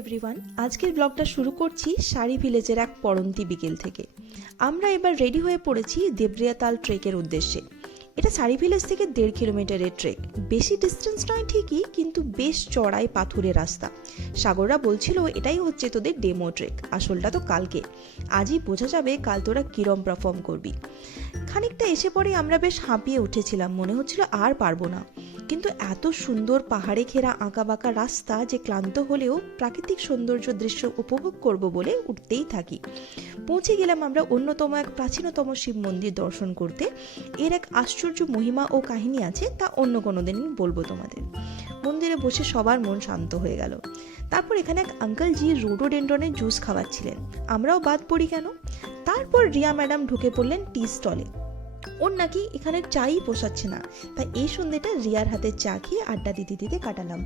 Everyone, আজকের ব্লগটা শুরু করছি শাড়ি ভিলেজের এক পড়ন্তি বিকেল থেকে। আমরা এবার রেডি হয়ে পড়েছি দেব্রিয়াতাল ট্রেকের উদ্দেশ্যে। এটা শাড়ি ভিলেজ থেকে 1.5 কিলোমিটারের ট্রেক। বেশি ডিস্টেন্স নয় ঠিকই, কিন্তু বেশ চড়াই পাথুরে রাস্তা। সাগররা বলছিল এটাই হচ্ছে তোদের ডেমো ট্রেক, আসলটা তো কালকে। আজই বোঝা যাবে কাল তোরা কিরম পারফর্ম করবি। খানিকটা এসে পরে আমরা বেশ হাঁপিয়ে উঠেছিলাম, মনে হচ্ছিল আর পারবো না। কিন্তু এত সুন্দর পাহাড়ে ঘেরা আঁকাবাঁকা রাস্তা যে ক্লান্ত হলেও প্রাকৃতিক সৌন্দর্য দৃশ্য উপভোগ করব বলে উঠতেই থাকি। পৌঁছে গেলাম আমরা অন্যতম এক প্রাচীনতম শিব মন্দির দর্শন করতে। এর এক আশ্চর্য মহিমা ও কাহিনী আছে, তা অন্য কোনো দিন বলবো তোমাদের। মন্দিরে বসে সবার মন শান্ত হয়ে গেল। তারপর এখানে এক আঙ্কেলজি রোডোডেন্ড্রনের জুস খাওয়াচ্ছিলেন, আমরাও বাদ পড়ি কেন। তারপর রিয়া ম্যাডাম ঢুকে পড়লেন টি স্টলে। ওর নাকি এখানে চাই পোষাচ্ছে না, তাই এই সন্ধ্যেটা রিয়ার হাতে চা খেয়ে আড্ডা দিতে দিতে কাটালাম।